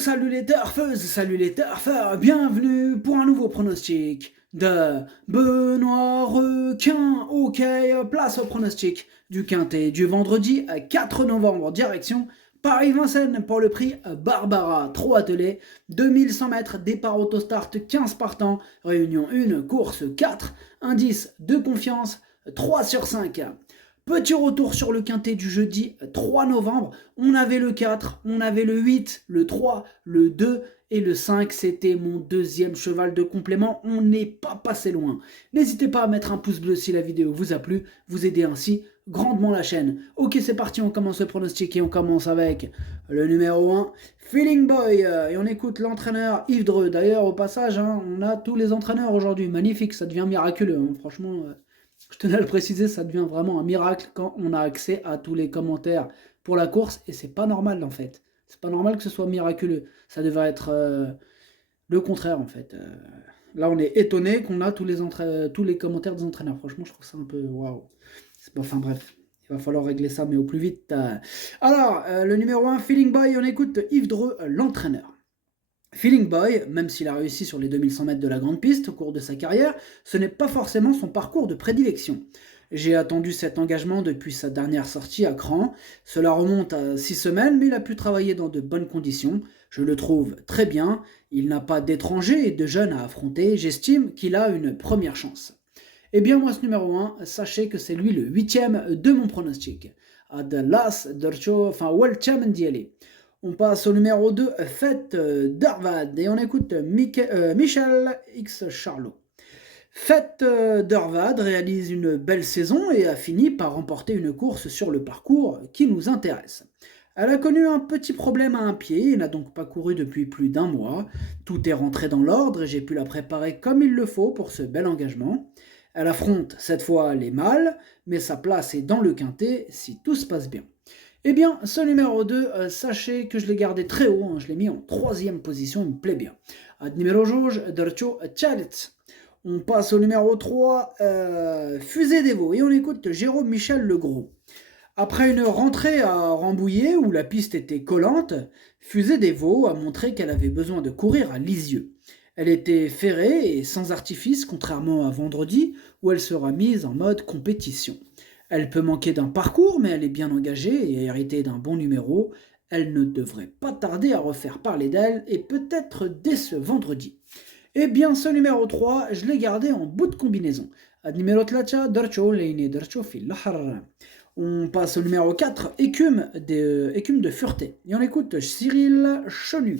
salut les turfeurs, bienvenue pour un nouveau pronostic de Benoît Requin. Ok, place au pronostic du Quintet du vendredi 4 novembre, direction Paris-Vincennes pour le prix Barbara. 3 attelés, 2100 mètres, départ autostart 15 partants, réunion 1, course 4, indice de confiance 3 sur 5. Petit retour sur le quintet du jeudi 3 novembre. On avait le 4, on avait le 8, le 3, le 2 et le 5. C'était mon deuxième cheval de complément. On n'est pas passé loin. N'hésitez pas à mettre un pouce bleu si la vidéo vous a plu. Vous aidez ainsi grandement la chaîne. Ok, c'est parti, on commence le pronostic et on commence avec le numéro 1, Feeling Boy. Et on écoute l'entraîneur Yves Dreux. D'ailleurs, au passage, on a tous les entraîneurs aujourd'hui. Magnifique, ça devient miraculeux. Franchement... Je tenais à le préciser, ça devient vraiment un miracle quand on a accès à tous les commentaires pour la course, et c'est pas normal en fait. C'est pas normal que ce soit miraculeux. Ça devrait être le contraire en fait. Là, on est étonné qu'on a tous les commentaires des entraîneurs. Franchement, je trouve ça un peu waouh. Enfin bref, il va falloir régler ça, mais au plus vite. Alors, le numéro 1, Feeling Boy, on écoute Yves Dreux, l'entraîneur. Feeling Boy, même s'il a réussi sur les 2100 mètres de la grande piste au cours de sa carrière, ce n'est pas forcément son parcours de prédilection. J'ai attendu cet engagement depuis sa dernière sortie à Cran. Cela remonte à 6 semaines, mais il a pu travailler dans de bonnes conditions. Je le trouve très bien. Il n'a pas d'étrangers et de jeunes à affronter. J'estime qu'il a une première chance. Eh bien, moi, ce numéro 1, sachez que c'est lui le 8e de mon pronostic. Adelas Dercho, enfin, Welcham Ndiele. On passe au numéro 2, Fête d'Arvad, et on écoute Michel X Charlot. Fête d'Arvad réalise une belle saison et a fini par remporter une course sur le parcours qui nous intéresse. Elle a connu un petit problème à un pied et n'a donc pas couru depuis plus d'un mois. Tout est rentré dans l'ordre et j'ai pu la préparer comme il le faut pour ce bel engagement. Elle affronte cette fois les mâles, mais sa place est dans le quintet si tout se passe bien. Eh bien, ce numéro 2, sachez que je l'ai gardé très haut, je l'ai mis en 3e position, il me plaît bien. Ad numéro Georges, Dercho Chalet. On passe au numéro 3, Fusée des Veaux, et on écoute Jérôme Michel Legros. Après une rentrée à Rambouillet où la piste était collante, Fusée des Veaux a montré qu'elle avait besoin de courir à Lisieux. Elle était ferrée et sans artifice, contrairement à vendredi où elle sera mise en mode compétition. Elle peut manquer d'un parcours, mais elle est bien engagée et héritée d'un bon numéro. Elle ne devrait pas tarder à refaire parler d'elle, et peut-être dès ce vendredi. Eh bien, ce numéro 3, je l'ai gardé en bout de combinaison. Ad numéro 3, Dercho Leine Dercho Filahar. On passe au numéro 4, Écume de Fureté. Et on écoute Cyril Chenu.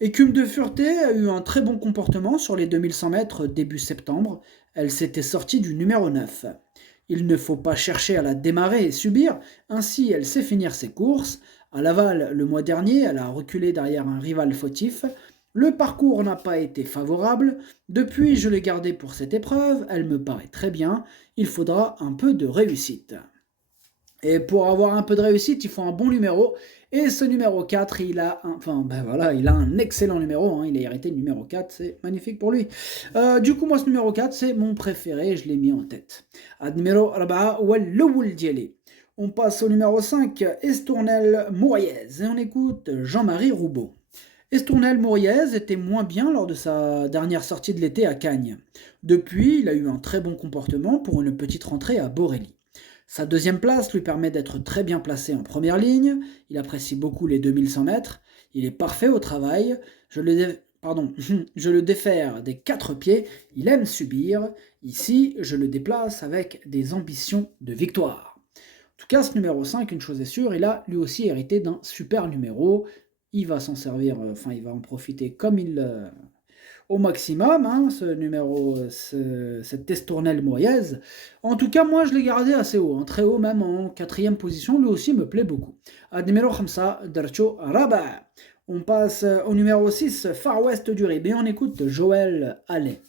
Écume de Fureté a eu un très bon comportement sur les 2100 mètres début septembre. Elle s'était sortie du numéro 9. Il ne faut pas chercher à la démarrer et subir, ainsi elle sait finir ses courses. À Laval, le mois dernier, elle a reculé derrière un rival fautif. Le parcours n'a pas été favorable. Depuis, je l'ai gardée pour cette épreuve, elle me paraît très bien. Il faudra un peu de réussite. Et pour avoir un peu de réussite, il faut un bon numéro. Et ce numéro 4, il a un excellent numéro. Il a hérité le numéro 4, c'est magnifique pour lui. Du coup, moi, ce numéro 4, c'est mon préféré. Je l'ai mis en tête. Ad numéro 4, Walloul Diele. On passe au numéro 5, Estournel Mouriez. Et on écoute Jean-Marie Roubaud. Estournel Mouriez était moins bien lors de sa dernière sortie de l'été à Cagnes. Depuis, il a eu un très bon comportement pour une petite rentrée à Borély. Sa deuxième place lui permet d'être très bien placé en première ligne. Il apprécie beaucoup les 2100 mètres. Il est parfait au travail. Je le défère des 4 pieds. Il aime subir. Ici, je le déplace avec des ambitions de victoire. En tout cas, ce numéro 5, une chose est sûre, il a lui aussi hérité d'un super numéro. Il va s'en servir, il va en profiter comme il... au maximum, cette Estournel Mouriez. En tout cas, moi, je l'ai gardé assez haut, très haut, même en 4e position. Lui aussi me plaît beaucoup. À numéro 5, Dercho Rabat. On passe au numéro 6, Far West du Rib, et on écoute Joël Allais.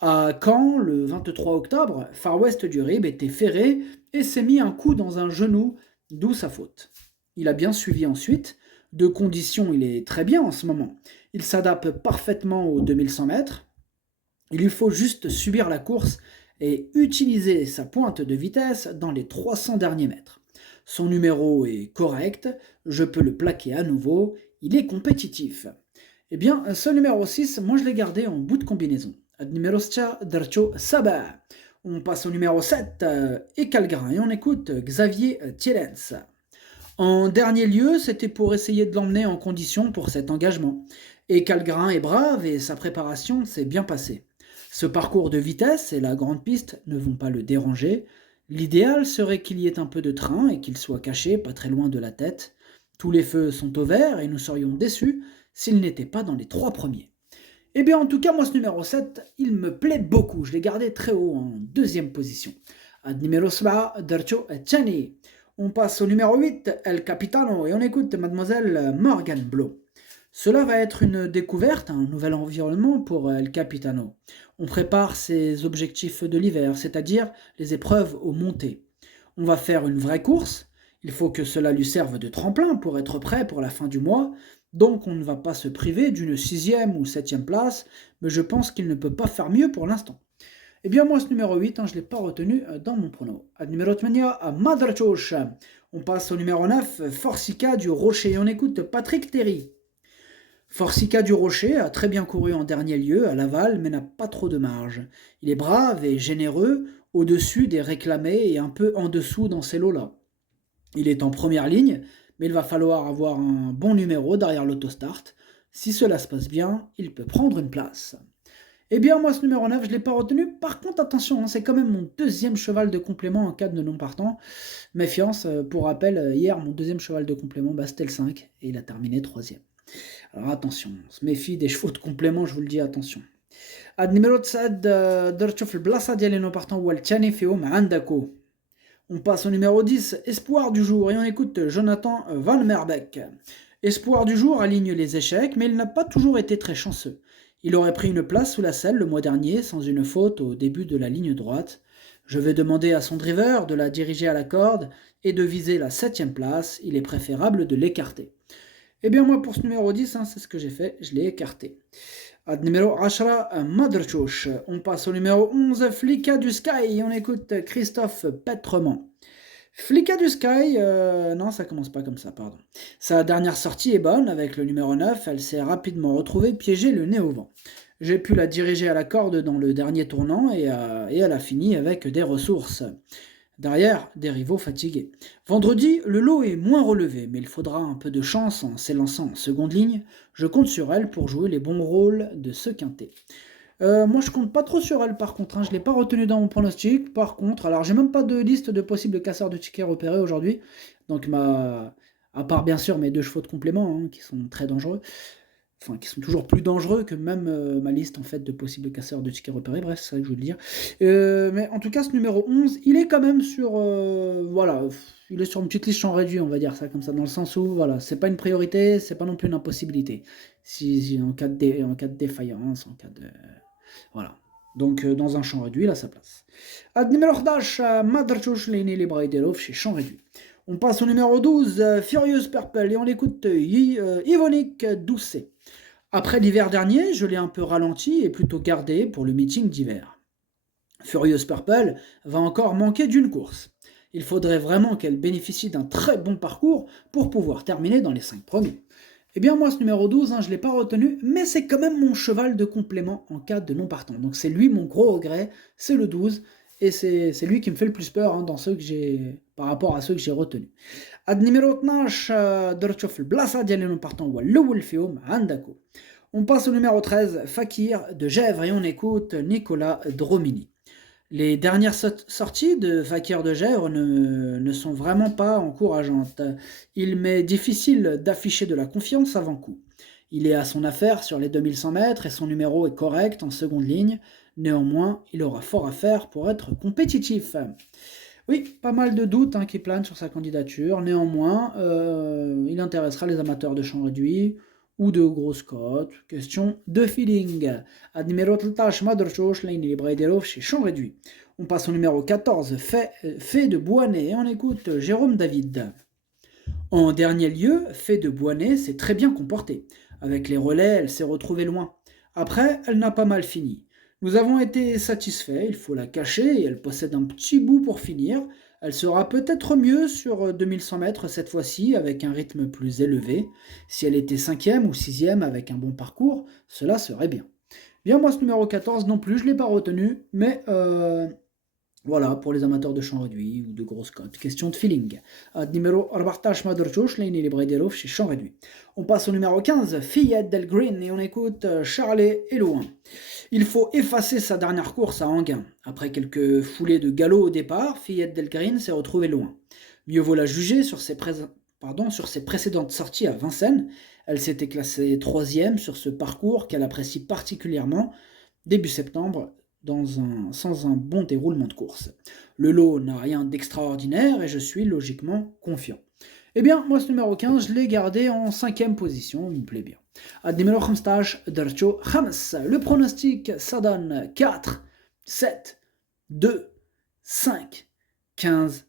À Caen, le 23 octobre, Far West du Rib était ferré et s'est mis un coup dans un genou, d'où sa faute. Il a bien suivi ensuite. De condition, il est très bien en ce moment. Il s'adapte parfaitement aux 2100 mètres. Il lui faut juste subir la course et utiliser sa pointe de vitesse dans les 300 derniers mètres. Son numéro est correct, je peux le plaquer à nouveau. il est compétitif. Eh bien, ce numéro 6, moi je l'ai gardé en bout de combinaison. Ad numéro 6, Darcho Saba. On passe au numéro 7, Ekalgrain, et on écoute Xavier Thielens. En dernier lieu, c'était pour essayer de l'emmener en condition pour cet engagement. Ekalgrain est brave et sa préparation s'est bien passée. Ce parcours de vitesse et la grande piste ne vont pas le déranger. L'idéal serait qu'il y ait un peu de train et qu'il soit caché pas très loin de la tête. Tous les feux sont au vert et nous serions déçus s'il n'était pas dans les 3 premiers. Eh bien, en tout cas, moi, ce numéro 7, il me plaît beaucoup. Je l'ai gardé très haut, en deuxième position. Ad numéro 7, Darcho Chani. On passe au numéro 8, El Capitano, et on écoute Mademoiselle Morgan Blow. Cela va être une découverte, un nouvel environnement pour El Capitano. On prépare ses objectifs de l'hiver, c'est-à-dire les épreuves aux montées. On va faire une vraie course. Il faut que cela lui serve de tremplin pour être prêt pour la fin du mois. Donc on ne va pas se priver d'une 6e ou 7e place, mais je pense qu'il ne peut pas faire mieux pour l'instant. Eh bien moi ce numéro 8, je ne l'ai pas retenu dans mon prono. Ad numéro 8, à Madrachosh. On passe au numéro 9, Forsica du Rocher. On écoute Patrick Terry. Forsica du Rocher a très bien couru en dernier lieu à Laval, mais n'a pas trop de marge. Il est brave et généreux, au-dessus des réclamés et un peu en dessous dans ces lots-là. Il est en première ligne, mais il va falloir avoir un bon numéro derrière l'autostart. Si cela se passe bien, il peut prendre une place. Eh bien, moi, ce numéro 9, je ne l'ai pas retenu. Par contre, attention, c'est quand même mon deuxième cheval de complément en cas de non partant. Méfiance, pour rappel, hier, mon deuxième cheval de complément, c'était le 5, et il a terminé 3e. Alors attention, on se méfie des chevaux de complément, je vous le dis, attention. Ad numéro 7, درتشوف البلاصة ديال les non partants والثاني فيهم عندكو. On passe au numéro 10, Espoir du jour, et on écoute Jonathan Van Merbeek. Espoir du jour aligne les échecs, mais il n'a pas toujours été très chanceux. Il aurait pris une place sous la selle le mois dernier, sans une faute au début de la ligne droite. Je vais demander à son driver de la diriger à la corde et de viser la 7e place. Il est préférable de l'écarter. Eh bien moi pour ce numéro 10, c'est ce que j'ai fait, je l'ai écarté. Ad numéro 10, Madrchouch. On passe au numéro 11, Flicka du Sky, et on écoute Christophe Petremont. Flicka du Sky, non ça commence pas comme ça, pardon. Sa dernière sortie est bonne, avec le numéro 9, elle s'est rapidement retrouvée piégée le nez au vent. J'ai pu la diriger à la corde dans le dernier tournant et elle a fini avec des ressources. Derrière, des rivaux fatigués. Vendredi, le lot est moins relevé, mais il faudra un peu de chance en s'élançant en seconde ligne. Je compte sur elle pour jouer les bons rôles de ce quintet. Moi, je compte pas trop sur elle, par contre. Je l'ai pas retenue dans mon pronostic. Par contre, alors j'ai même pas de liste de possibles casseurs de tickets repérés aujourd'hui. Donc, à part bien sûr mes 2 chevaux de complément, qui sont très dangereux. Enfin, qui sont toujours plus dangereux que même ma liste en fait de possibles casseurs de tickets repérés, bref, c'est ça que je voulais dire. Mais en tout cas, ce numéro 11, il est quand même sur, voilà, il est sur une petite liste champ réduit, on va dire ça comme ça, dans le sens où, voilà, c'est pas une priorité, c'est pas non plus une impossibilité, si en cas de défaillance, en cas de, voilà. Donc, dans un champ réduit, il a sa place. Ad numéro 11, Madrchouch Leini Libraidelov chez champ réduit. On passe au numéro 12, Furious Purple, et on écoute Yvonique Doucet. Après l'hiver dernier, je l'ai un peu ralenti et plutôt gardé pour le meeting d'hiver. Furious Purple va encore manquer d'une course. Il faudrait vraiment qu'elle bénéficie d'un très bon parcours pour pouvoir terminer dans les 5 premiers. Eh bien moi ce numéro 12, je ne l'ai pas retenu, mais c'est quand même mon cheval de complément en cas de non partant. Donc c'est lui mon gros regret, c'est le 12, et c'est lui qui me fait le plus peur dans ceux que j'ai, par rapport à ceux que j'ai retenus. Ad numéro 12, درتشوف البلاصة ديال non partant والأول فيهم عندكو. On passe au numéro 13, Fakir de Gèvres, et on écoute Nicolas Dromini. Les dernières sorties de Fakir de Gèvres ne sont vraiment pas encourageantes. Il m'est difficile d'afficher de la confiance avant coup. Il est à son affaire sur les 2100 mètres et son numéro est correct en seconde ligne. Néanmoins, il aura fort à faire pour être compétitif. Oui, pas mal de doutes qui planent sur sa candidature. Néanmoins, il intéressera les amateurs de champ réduit ou de grosses cotes. Question de feeling. Ad numéro 13, Madrchouch, Leini Libraidelov chez champ réduit. On passe au numéro 14, Fait de Boisnet, et on écoute Jérôme David. En dernier lieu, Fait de Boisnet s'est très bien comportée. Avec les relais, elle s'est retrouvée loin. Après, elle n'a pas mal fini. Nous avons été satisfaits, il faut la cacher, et elle possède un petit bout pour finir. Elle sera peut-être mieux sur 2100 mètres cette fois-ci, avec un rythme plus élevé. Si elle était cinquième ou sixième avec un bon parcours, cela serait bien. Bien, moi, ce numéro 14 non plus, je ne l'ai pas retenu, mais voilà, pour les amateurs de champ réduit ou de grosses cotes. Question de feeling. Numéro 14 ما درتوش لأني اللي بغا يديروه chez champ réduit. On passe au numéro 15, Fillette del Green, et on écoute Charlet et Loin. Il faut effacer sa dernière course à Anguin. Après quelques foulées de galop au départ, Fillette del Green s'est retrouvée loin. Mieux vaut la juger sur ses précédentes sorties à Vincennes. Elle s'était classée troisième sur ce parcours qu'elle apprécie particulièrement début septembre sans un bon déroulement de course. Le lot n'a rien d'extraordinaire et je suis logiquement confiant. Eh bien, moi, ce numéro 15, je l'ai gardé en cinquième position, il me plaît bien. Numéro 15, Darcho Khams. Le pronostic, ça donne 4, 7, 2, 5, 15,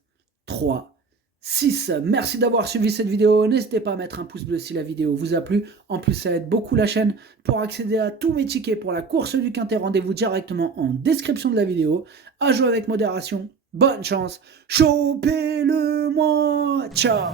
3, 6. Merci d'avoir suivi cette vidéo. N'hésitez pas à mettre un pouce bleu si la vidéo vous a plu. En plus, ça aide beaucoup la chaîne. Pour accéder à tous mes tickets pour la course du Quintet, rendez-vous directement en description de la vidéo. À jouer avec modération. Bonne chance. Chopez-le-moi. Ciao.